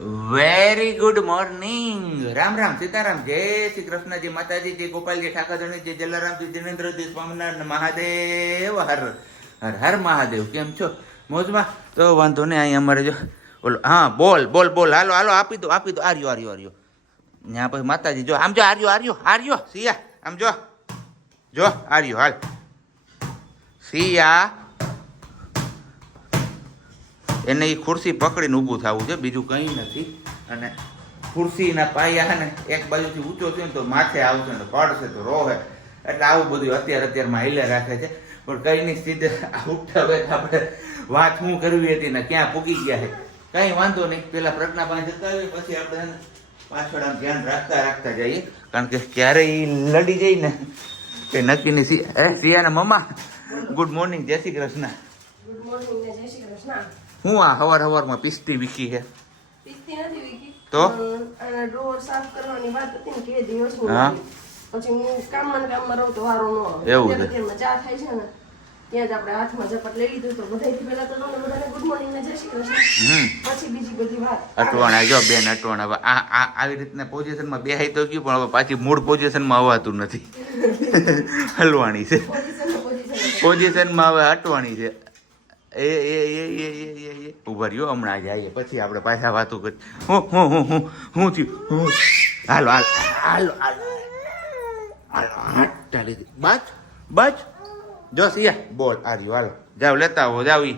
Very good morning Ram Ram, Sitaram. જય શ્રી કૃષ્ણજી માતાજી, જય ગોપાલજી ઠાકોરજી, જય જલારામજી જિનેન્દ્રજી, સ્વામિનારાયણ મહાદેવ, હર હર હર મહાદેવ. કેમ છો? મોજમાં? તો વાંધો નહીં અહીં અમારે જો બોલો હા, બોલ બોલ બોલ. હાલો હાલો, આપી દો આપી દો. આર્યો આર્યો આર્યો. ત્યાં પછી માતાજી, જો, આમ જો, આર્યો આર્યો આર્યો. સિયા, આમ જો. જો, આર્યો, હાલ. સિયા એને એ ખુરશી પકડીને ઊભું થવું છે બીજું કંઈ નથી. અને ખુરશીના પાયા ને એક બાજુથી ઊંચો છે ને તો માથે આવશે ને પડશે તો રોહે. એટલે આવું બધું અત્યારે અત્યારમાં હિલે રાખે છે. પણ કંઈ નહીં સીધે ઉઠતા વેઠ આપણે વાત શું કરવી હતી ને ક્યાં પૂગી ગયા છે. કઈ વાંધો નહીં પેલા પ્રજ્ઞા પાસે જતા આવીએ પછી આપણે પાછળ આમ ધ્યાન રાખતા રાખતા જઈએ. કારણ કે ક્યારે એ લડી જાય ને કે નક્કી નહીં સિયા સિયાના મમ્મા? ગુડ મોર્નિંગ જય શ્રી કૃષ્ણ. ગુડ મોર્નિંગ જય શ્રી કૃષ્ણ. હું આ હવાર હવારમાં પિસ્તી વીકી છે પિસ્તી નથી વીકી. તો? આના સાફ કરવાની વાત હતી ને કે દિવસની હા. પછી હું કામમાં કામમાં રહું તો વારો ન આવે. એવું છે. અત્યારમાં ચા થાય છે ને. ત્યાં જ આપણે હાથમાં ઝપટ લઈ લીધું તો બધાયથી પહેલા તો તમને બધાને ગુડ મોર્નિંગ ને જય શ્રી કૃષ્ણ. હમ. પછી બીજી બધી વાત. અટવાણા જો બેન અટવાણા. હવે આ આ આવી રીતના પોઝિશનમાં બેહાઈ તો ગયું પણ હવે પાછી મૂળ પોઝિશનમાં આવવાતું નથી. હલવાણી છે. પોઝિશન પોઝિશન પોઝિશનમાં હવે અટવાણી છે. એ એ એ એ એ એ ઊભા રહ્યો, હમણાં જઈએ પછી આપણે પાછા વાતો કરી. હું હું હું હું હું થયું? હું હાલો, હાલ, હાલો હાલો હાલો ચાલી બસ બચ જો, સિયા, બોલ, આ હાલો. જાવ, લેતા હો જાવ ઈ.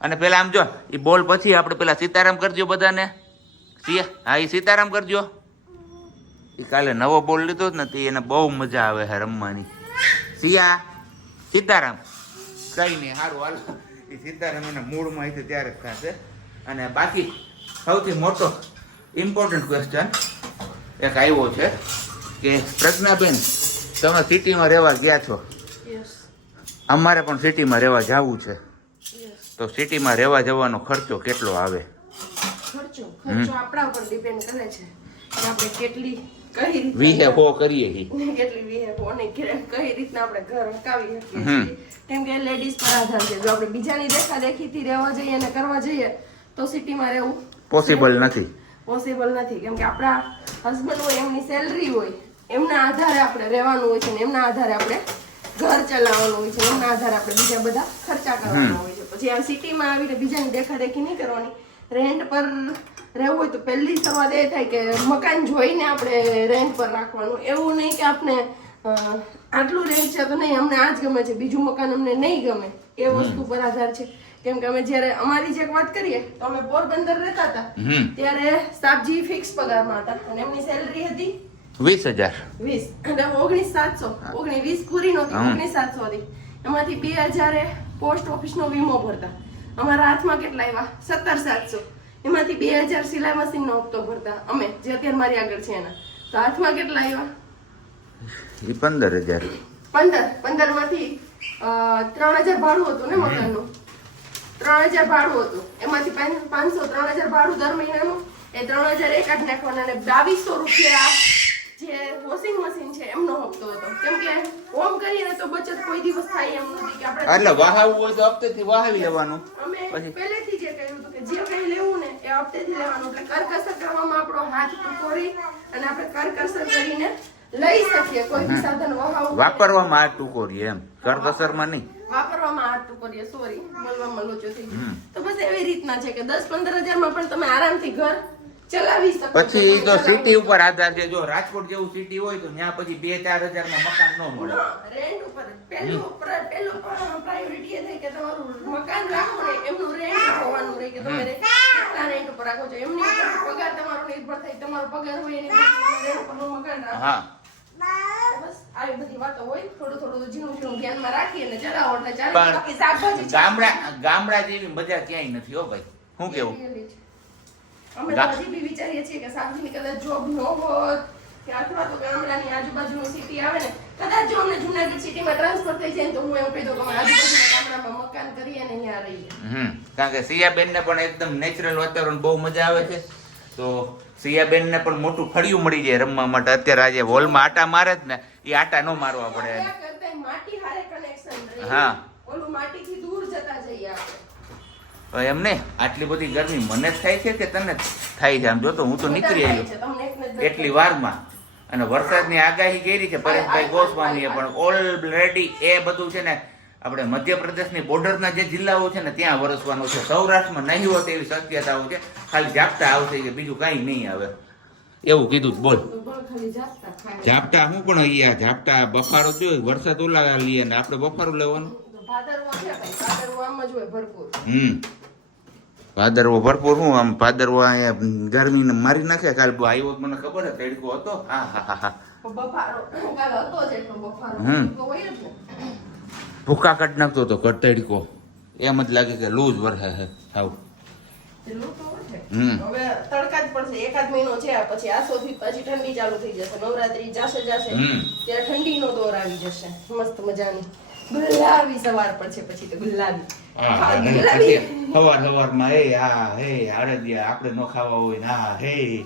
અને પેલા આમ જો એ બોલ પછી આપણે પેલા સીતારામ કરજો બધાને. સિયા, હા એ સીતારામ કરજો. એ કાલે નવો બોલ લીધો જ ને તે એને બહુ મજા આવે છે રમવાની. સિયા, સીતારામ. કઈ નહીં સારું હાલો. એ સીતારામ મૂળ માહિતી ત્યારે જ થશે. અને બાકી સૌથી મોટો ઇમ્પોર્ટન્ટ ક્વેશ્ચન એક આવ્યો છે કે પ્રજ્ઞાબેન તમે સિટીમાં રહેવા ગયા છો? અમારે પણ સિટીમાં રહેવા જવું છે. તો સિટીમાં રહેવા જવાનો ખર્ચો કેટલો આવે? ખર્ચો? ખર્ચો આપણા ઉપર ડિપેન્ડ કરે છે. કે આપણે કેટલી વીહે હો કરીએ કેટલી વિહે કે- કઈ રીતના આપણે ઘર હકાવી શકીએ કેમ કે લેડીઝ પર આધાર છે. જો આપણે બીજાની દેખા દેખીથી રહેવા જઈએ અને કરવા જઈએ તો સિટીમાં રહેવું પોસિબલ નથી. પોસિબલ નથી. કેમ કે આપણા હસબન્ડ હોય એમની સેલરી હોય એમના આધારે આપણે રહેવાનું હોય છે ને એમના આધારે આપણે ઘર ચલાવવાનું હોય છે એમના આધારે આપણે બીજા બધા ખર્ચા કરવાના હોય છે. પછી આ સિટીમાં આવીને બીજાની દેખાદેખી નહીં કરવાની. રેન્ટ પર રહેવું હોય તો પહેલી શરૂઆત એ થાય કે મકાન જોઈને આપણે રેન્ટ પર રાખવાનું. એવું નહીં કે આપણે આટલું રેન્ટ છે તો નહીં અમને આ જ ગમે છે બીજું મકાન અમને નહીં ગમે. એ વસ્તુ પર આધાર છે. કેમ કે અમે જ્યારે અમારી જે વાત કરીએ તો અમે પોરબંદર રહેતા હતા ત્યારે સાબજી ફિક્સ પગારમાં હતા અને એમની સેલરી હતી વીસ હજાર. વીસ. એટલે ઓગણીસ સાતસો. ઓગણીસ વીસ પૂરી નહોતી ઓગણીસ સાતસો હતી. એમાંથી બે હજારે પોસ્ટ ઓફિસનો વીમો ભરતા. અમારા હાથમાં કેટલા આવ્યા? સત્તર સાતસો. એમાંથી બે હજાર સિલાઈ મશીનનો હપ્તો ભરતા. અમે જે અત્યારે મારી આગળ છે એના. તો હાથમાં કેટલા આવ્યા? પંદર હજાર. પંદર. પંદરમાંથી ત્રણ હજાર ભાડું હતું ને મકાનનું? ત્રણ હજાર ભાડું હતું. એમાંથી પાંચસો ત્રણ હજાર ભાડું દર મહિનાનું. એ ત્રણ હજાર એક જ નાખવાના અને બાવીસો રૂપિયા જે વોશિંગ મશીન છે એમનો હપ્તો હતો. કેમ કે ઓમ કરીને તો બચત કોઈ દિવસ થાય એમ નથી કે આપણે એટલે વહાવવું હોય તો હપ્તેથી વહાવી લેવાનું. અમે પહેલેથી જે કહ્યું હતું કે જે કંઈ લેવું ને એ હપ્તેથી લેવાનું. એટલે કરકસર કરવામાં આપણો હાથ ટૂંકો રહી અને આપણે કરકસર કરીને લઈ શકીએ. કોઈ બી સાધન વહાવવું વાપરવામાં હાથ ટૂંકો રહે એમ. કરકસરમાં નહીં. વાપરવામાં હાથ ટૂંકો સોરી બોલવામાં લોચો થઈ ગયો. તો બસ એવી રીતના છે કે દસ પંદર હજારમાં પણ તમે આરામથી ઘર ચલાવી શકો પછી તો સિટી ઉપર આધાર છે જો રાજકોટ જેવું સિટી હોય તો ત્યાં પછી બે ચાર હજારમાં મકાન ન મળે. રેન્ટ ઉપર પહેલું પ્ર- પહેલું પ્રાયોરિટી એ થાય કે તમારું મકાન રાખો ને એમનું રેન્ટ હોવાનું રહે કે તમારે કેટલા રેન્ટ ઉપર રાખો છો એમની ઉપર પગાર તમારો નિર્ભર થાય તમારો પગાર હોય એની રેન્ટ પરનું મકાન રાખો. હા. બસ આવી બધી વાતો હોય થોડું થોડું ઝીણું ઝીણું ધ્યાનમાં રાખીએ ને ચલાવો એટલે ચાલે. બાકી શાકભાજી ગામડા ગામડા જેવી મજા ક્યાંય નથી હો ભાઈ. શું કેવું. અમે તો હજી બી વિચારીએ છીએ કે સાબજીની કદાચ જોબ ન હોત કે અથવા તો ગામડાની આજુબાજુનું સિટી આવે ને કદાચ જો અમને જુનાગઢ સિટીમાં ટ્રાન્સફર થઈ જાય તો હું એવું કહી દઉં કે આજુબાજુના ગામડામાં મકાન કરીએ ને અહીંયા રહીએ. હમ. કારણ કે સિયાબેનને પણ એકદમ નેચરલ વાતાવરણ બહુ મજા આવે છે. તો સિયાબેનને પણ મોટું ફળિયું મળી જાય રમવા માટે. અત્યારે આજે હોલમાં આટા મારે જ ને એ આટા ન મારવા પડે હા. ઓલું માટીથી દૂર જતા જઈએ આપણે. એમ નહીં આટલી બધી ગરમી મને જ થાય છે કે તને જ થાય છે? આમ જોતો હું તો નીકળી આવ્યો. જ એટલી વારમાં. અને વરસાદની આગાહી કરી છે પરેશભાઈ ગોસ્વામીએ પણ ઓલરેડી એ બધું છે ને આપણે મધ્યપ્રદેશની બોર્ડરના જે જિલ્લાઓ છે ને ત્યાં વરસવાનું છે. સૌરાષ્ટ્રમાં નહીં હોત એવી શક્યતાઓ છે. ખાલી ઝાપટા આવશે કે બીજું કાંઈ નહીં આવે. એવું કીધું બોલ. તો. ઝાપટા હું પણ અહીંયા ઝાપટા બફારો થયો વરસાદ ઓલા લઈએ ને આપણે બફારો લેવાનું. તો જ. હમ. ભાદરવો ભરપૂર હું આમ ભાદરવો અહીંયા ગરમીને મારી નાખે કાલ આવ્યો મને ખબર હે તડકો હતો હા હા હા. હમ. ભૂકા કાઢ નાખતો હતો કટ તડકો એમ જ લાગે કે લૂઝ વરસે છે સાવ. હમ. હવે તડકા જ પડશે એકાદ મહિનો છે પછી આસોથી પછી ઠંડી ચાલુ થઈ જશે નવરાત્રી જાશે જાશે. ત્યારે ઠંડીનો દોર આવી જશે મસ્ત મજાની ગુલાબી સવાર પડશે પછી તો ગુલાબી. પછી સવારમાં એ આ હે અડદિયા આપણે નો ખાવા હોય ને હા.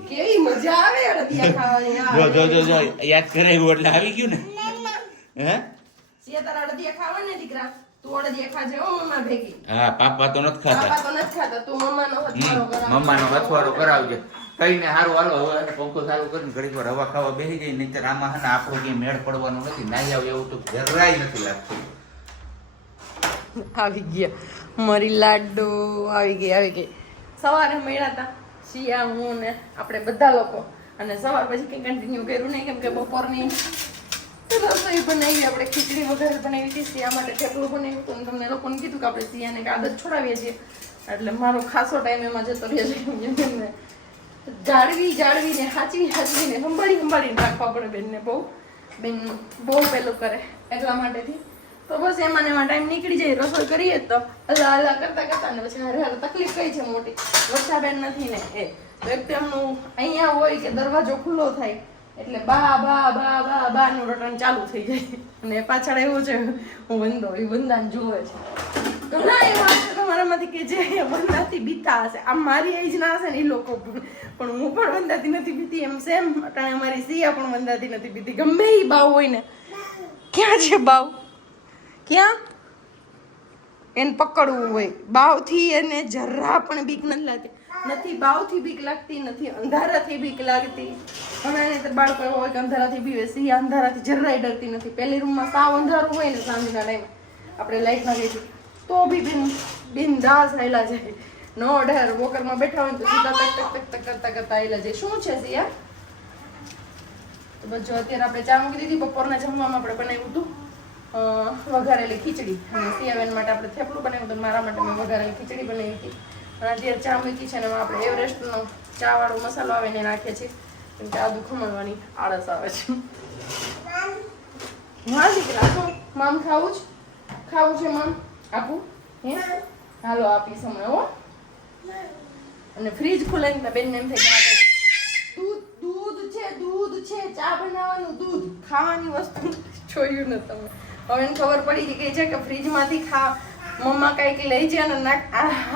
કેવી મજા આવે અડદિયા ખાવાની જો જો જો યાદ કરાવ્યું એટલે આવી ગયું ને? હે? સિયા અડદિયા ખાવા ને દીકરા હો મમ્મા પાપા તો નથી ખાતા. કરાવ. મમ્માનો અથવારો કરાવજે. કઈને હારું હાલો હવે પંખો ચાલુ કરીને ઘડીક વાર હવા ખાવા બેસી ગઈ નહીંતર આમાં ને આપણો ક્યાંય મેળ પડવાનો નથી. નાઈ આવ એવું તો જરાય નથી લાગતું. આવી ગયા. મરી લાડુ આવી ગઈ આવી ગઈ. સવારે મળ્યા હતા શિયા હું ને આપણે બધા લોકો. અને સવાર પછી કંઈ કન્ટિન્યુ કર્યું નહીં, કેમ કે બપોરની રસોઈ બનાવી, આપણે ખીચડી વગેરે બનાવી હતી, શિયા માટે થેપલું બનાવ્યું હતું. તમને લોકોને કીધું કે આપણે શિયાને આદત છોડાવીએ છીએ. એટલે મારો ખાસો ટાઈમ એમાં જતો રહે છે. એમને જાળવી, જાળવીને, હાચવી, હાચવીને, સંભાળી, સંભાળીને રાખવા પડે બેનને બહુ. બેન બહુ પેલું કરે એટલા માટેથી. તો બસ એમાં એમાં ટાઈમ નીકળી જાય, રસોઈ કરીએ તો અલા અલા કરતા કરતા ને પછી હારે હારે તકલીફ કઈ છે મોટી. વર્ષાબેન નથી ને એ. તો એક તો એમનું અહીંયા હોય કે દરવાજો ખુલ્લો થાય, એટલે બા બા બા બા બા નું રટણ ચાલુ થઈ જાય. અને પાછળ એવું છે, હું વંદો એ વંદાને જુએ છે. ઘણા એવા છે તમારામાંથી કે જે વંદાથી બીતા હશે. આમ મારી એજ ના હશે ને એ લોકો. પણ હું પણ વંદાથી નથી બીતી, એમ સેમ અટાણે મારી સિયા પણ વંદાથી નથી બીતી. ગમે એ બાવ હોય ને. ક્યાં છે બાવ? ક્યાં? એને પકડવું હોય. બાવથી એને જરા પણ બીક નથી લાગતી. નથી, બાવથી બીક લાગતી નથી, અંધારાથી બીક લાગતી. હમણાં એને બાળકો એવો હોય કે અંધારાથી બીવે સિંહ અંધારાથી જરાય ડરતી નથી. પહેલી રૂમમાં સાવ અંધારું હોય ને સાંજના ટાઈમે. આપણે લાઈટમાં ગઈ તો બી બિન, બિંદાસ આયલા જાય. નો ડર. વોકરમાં બેઠા હોય તો સીધા તક તક તક કરતા કરતા આયલા જાય. શું છે સિયા? તો બસ જો અત્યારે આપણે ચા મૂકી દીધી બપોરના જમવામાં આપણે બનાવ્યું હતું. વઘારેલી ખીચડી. અને સિયાબેન માટે આપણે થેપલું બનાવ્યું હતું મારા માટે મેં વઘારેલી ખીચડી બનાવી હતી. અને અત્યારે ચા મૂકી છે ને એમાં આપણે એવરેસ્ટનો ચા વાળો મસાલો આવે ને નાખીએ છીએ. કેમ કે આદુ ખમણવાની આળસ આવે છે. હા, દીકરા શું મામ, ખાવું જ? ખાવું છે, મામ? આપું. હે? હાલો, આપીશ સમય હો. અને ફ્રીજ ખુલે ને બેન એમ થાય કે દૂધ દૂધ છે દૂધ છે. ચા બનાવવાનું દૂધ. ખાવાની વસ્તુ. જોયું ને તમે. હવે ખબર પડી ગઈ છે કે ફ્રીજમાંથી ખા, મમ્મા કંઈક લઈ જાય અને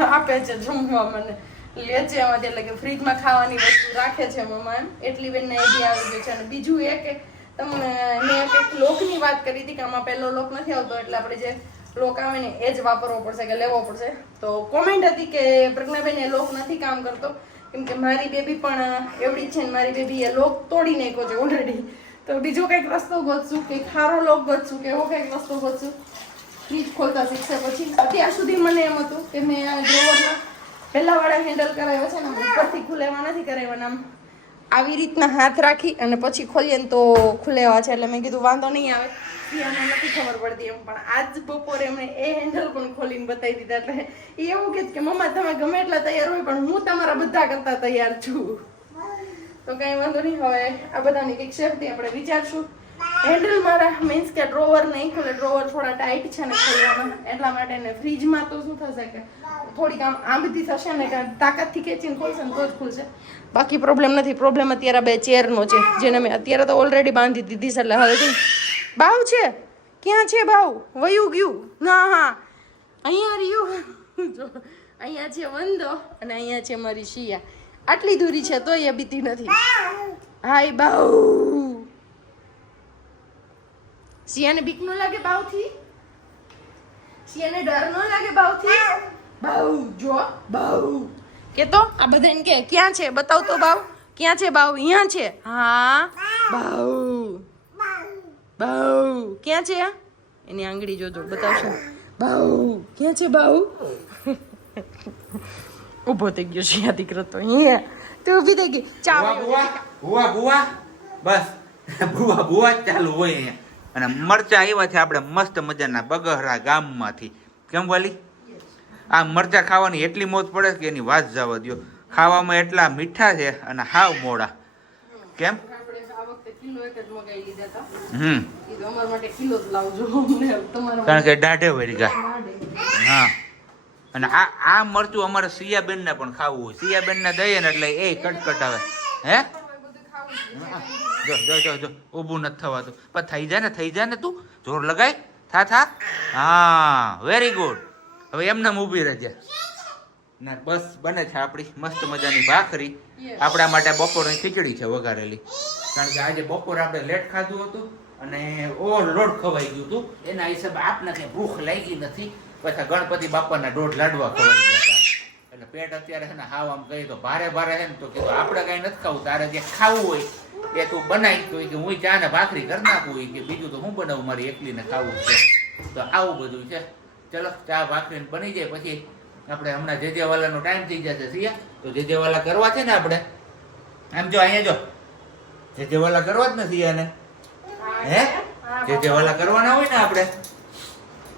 આપે છે જમવા મને. લે છે એમાંથી, એટલે કે ફ્રીજમાં ખાવાની વસ્તુ રાખે છે મમ્મા એમ. એટલી બેન આઈડિયા આવી ગયો છે. અને બીજું એ કે તમને, મેં કંઈક લોકની વાત કરી હતી કે આમાં પહેલો લોક નથી આવતો, એટલે આપણે જે લોક આવે ને એ જ વાપરવો પડશે કે લેવો પડશે. તો કોમેન્ટ હતી કે પ્રજ્ઞાબેન એ લોક નથી કામ કરતો. કેમ કે મારી બેબી પણ એવડી છે ને મારી બેબી એ લોક તોડી નાખ્યો છે ઓલરેડી તો બીજો કંઈક રસ્તો ગોતશું કે ખારો લોક ગોતશું, કે એવો કંઈક રસ્તો ગોતશું. ફ્રીજ ખોલતા શીખશે પછી. અત્યાર સુધી મને એમ હતું કે મેં આ ડ્રોવરના પહેલાવાળા હેન્ડલ કરાવ્યો છે ને ઉપરથી ખુલેવા નથી કરાવ્યા આમ આવી રીતના હાથ રાખી અને પછી ખોલીએ ને તો ખુલેવા છે. એટલે મેં કીધું, વાંધો નહીં આવે. પ્રિયાને નથી ખબર પડતી એમ, પણ આજ બપોરે એમણે એ હેન્ડલ પણ ખોલીને બતાવી દીધા. એટલે એ એવું કે, મમ્મા, તમે ગમે એટલા તૈયાર હોય, પણ હું તમારા બધા કરતા તૈયાર છું. તો કઈ વાંધો નહીં, હવે આ બધાની કંઈક સેફટી આપણે વિચારશું. હેન્ડલ મારા મીન્સ કે ડ્રોવર નહીં ખોલે ડ્રોવર થોડા ટાઈટ છે ને ખોલવાના એટલા માટે ને ફ્રીજમાં તો શું થશે કે થોડીક આમ આંબધી થશે ને કે તાકાતથી ખેંચીને ખોલશે ને તો જ ખુલશે. બાકી પ્રોબ્લેમ નથી પ્રોબ્લેમ અત્યારે બે ચેરનો છે, જેને મેં અત્યારે તો ઓલરેડી બાંધી દીધી છે, એટલે હવે બાવ છે? ક્યાં છે બાવ વયું ગયું? ના, હા. અહીંયા રહ્યું. અહીંયા છે વંદો અને અહીંયા છે મારી શિયા. આટલી દૂરી છે તો એ બીતી નથી. હાય બાઉ સિયાને બીક નો લાગે બાવથી સિયાને ડર નો લાગે બાવથી બાઉ જો બાઉ કે તો આ બધાને કે ક્યાં છે? બતાવ તો બાઉ ક્યાં છે બાઉ અહીંયા છે. હા. બાઉ બાઉ ક્યાં છે? એની આંગળી જોજો બતાવશો. બાઉ ક્યાં છે બાઉ ઊભો થઈ ગયો છે આ દીકરો તો. અહીંયા. તું ઊભી થઈ ગઈ. ચા બુવા બુવા બુવા બસ. બુવા બુવા ચાલુ હોય અહીંયા. અને મરચા આવ્યા છે આપણે મસ્ત મજાના બગહરા ગામમાંથી. કેમ વાલી? આ મરચા ખાવાની એટલી મોજ પડે કે એની વાત જવા દ્યો. ખાવામાં એટલા મીઠા છે અને હાવ મોડા. કેમ? હમ. કીધું અમારા માટે કિલો જ લાવજો અમને. તમારા કારણ કે દાઢે વળી ગયા હા. અને આ આ મરચું અમારે સિયાબેન ને પણ ખાવું હોય. સિયાબેન ને દઈએ ને એટલે એ કટકટ આવે. હે? બધું ખાવું જ છે. જો જો જો. જો ઊભું નથી થવાતું. પણ થઈ જાય ને થઈ જાય ને તું? જોર લગાય. થા થા. હા વેરી ગુડ હવે એમને ઊભી રહેજે. ના બસ બને છે આપણી મસ્ત મજાની ભાખરી. આપણા માટે બપોરની ખીચડી છે વઘારેલી. કારણ કે આજે બપોર આપણે લેટ ખાધું હતું અને ઓવરલોડ ખવાઈ ગયું હતું. એના હિસાબે આપને કઈ ભૂખ લાગી નથી. પછી ગણપતિ બાપાના દોઢ લાડવા ખવડાવી હતા એટલે પેટ અત્યારે છે ને હાવ આમ કહી તો ભારે ભારે છે ને તો કીધું, આપણે કઈ નથી ખાવું, તારે જે ખાવું હોય એ તું બનાવી તો કે, હું ચા ને ભાખરી કરી નાખું. હોય કે, બીજું તો હું બનાવું, મારી એકલીને ખાવું છે. તો આવું બધું છે. ચલો, ચા ભાખરી બની જાય. પછી આપણે હમણાં જે જે વાલાનો ટાઈમ થઈ જશે, સિયા? તો જે જે વાલા કરવા છે ને આપણે? આમ જો, અહીંયા જો. જે જે વાલા કરવા જ નથી આને. હે? જે જે વાલા કરવાના હોય ને આપણે?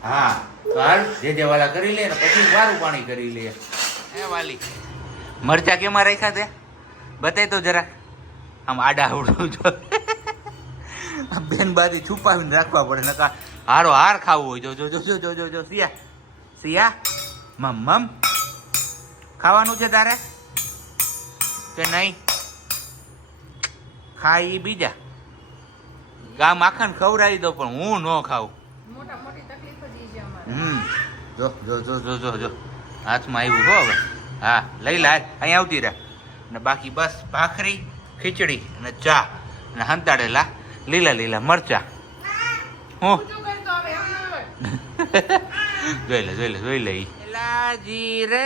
હા તો જે જે વાલા કરી લે ને પછી વારું પાણી કરી લે. હે વાલી, મરચા કેમાં રાખ્યા તે? બતાય તો જરાક. આમ આડા આવડું જો. બેન બારી છુપાવીને રાખવા પડે નકા હારો હાર ખાવું હોય. જો જો જો જો જો જો, સિયા. સિયા, મમ મમ. ખાવાનું છે તારે? કે નહીં? ખાઈ બીજા. ગામ આખાને ખવડાવી દો, પણ હું ન ખાઉં મોટા મોટી તકલીફ જ ઈ છે અમારે હમ. જો જો જો જો જો જો. હાથમાં આવ્યું હો હવે. હા લઈ લે અહીં આવતી રહે. ને બાકી બસ ભાખરી ખીચડી અને ચા. અને હંતાડેલા લીલા લીલા મરચા. હું. જોઈ લે જોઈ લે જોઈ લે લાજી રે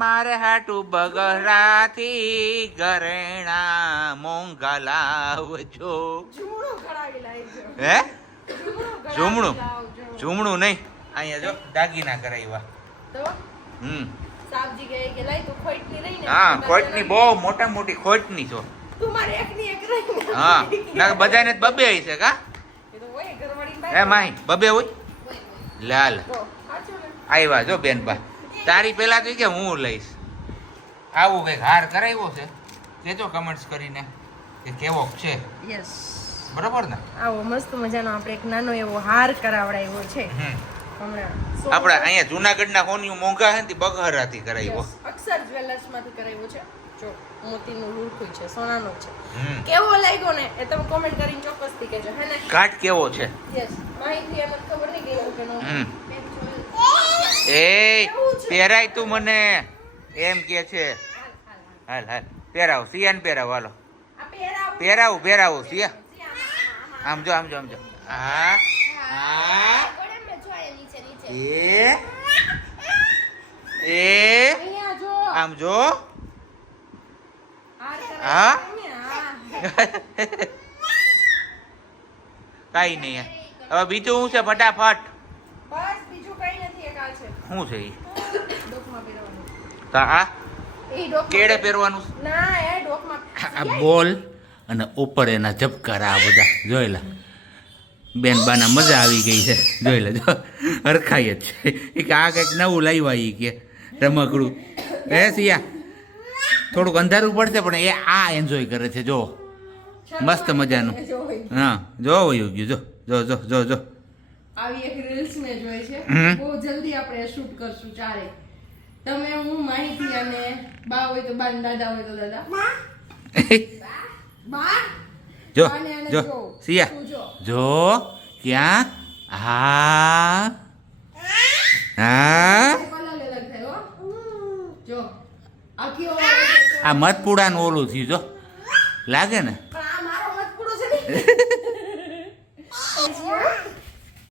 મારે હાટું બગરાથી ઘરેણા મોંઘા લાવજો. હે? ઝૂમણું ઝૂમણું? નહીં. અહીંયા જો દાગીના કરાવ્યા તો હમ. સાબજી કહે કે લઈ તું ખોટની રહી ને. હા ખોટની બહુ મોટા મોટી ખોટની છો તું મારે એકની એક રહી હા ના બધાને બબે છે કા? એ તો હોય માહી બબે હોય. લાલ? આવ્યા જો બેન બા તારી પેલા તો કે હું લઈશ. આવું કંઈક હાર કરાવ્યો છે. કેજો કમેન્ટ્સ કરીને કે કેવો છે. બરાબર ને? આવો મસ્ત મજાનો આપણે એક નાનો એવો હાર કરાવડાવ્યો છે. હમ. હમણાં આપણા અહીંયા જુનાગઢના હોનિયું મોંઘા હે ને બગહરાથી કરાવ્યો. અક્ષર જ્વેલર્સમાંથી કરાવ્યો છે. જો મોતીનું છે સોનાનું છે. કેવો લાગ્યો ને? એ તમે કોમેન્ટ કરીને ચોક્કસથી કહેજો હે ને? કાટ કેવો છે? યસ માહિતી એમ ખબર નહીં કેવું કે નો એ પહેરાય તું મને. એમ કે છે. હાલ હાલ પહેરાવ સિયાન પહેરાવ હાલો. પહેરાવું પહેરાવું સિયા. આમ જો આમ જો આમ જો. હા હા એ એ અહીંયા આમ જો. હા? કઈ નહીં હવે બીજું શું છે? ફટાફટ. બસ બીજું કઈ નથી એક આ? છે શું છે ઈ ડોકમાં પહેરવાનું? તો આ એ કેડે પહેરવાનું બોલ. અને ઉપર એના ઝબકારા આ બધા. જોઈ લે. બેન બાના મજા આવી ગઈ છે. જોઈ લે જો. હરખાઈ જ છે. એ કે આ કંઈક નવું લાવ્યા એ કે રમકડું. એ સિયા? થોડુંક અંધારું પડશે પણ એ આ એન્જોય કરે છે જો. મસ્ત મજાનું. હા જો વયું ગયું. જો જો જો જો જો. આવી એક રીલ્સ મેં જોઈ છે. બહુ જલ્દી આપણે શૂટ કરશું ચારે. તમે હું માહિતી અને બા હોય તો બા દાદા હોય તો દાદા. બા. જો જો. સિયા. જો? ક્યાં? હા. હા આ? મધપુડાનું ઓલું થયું જો. લાગે ને.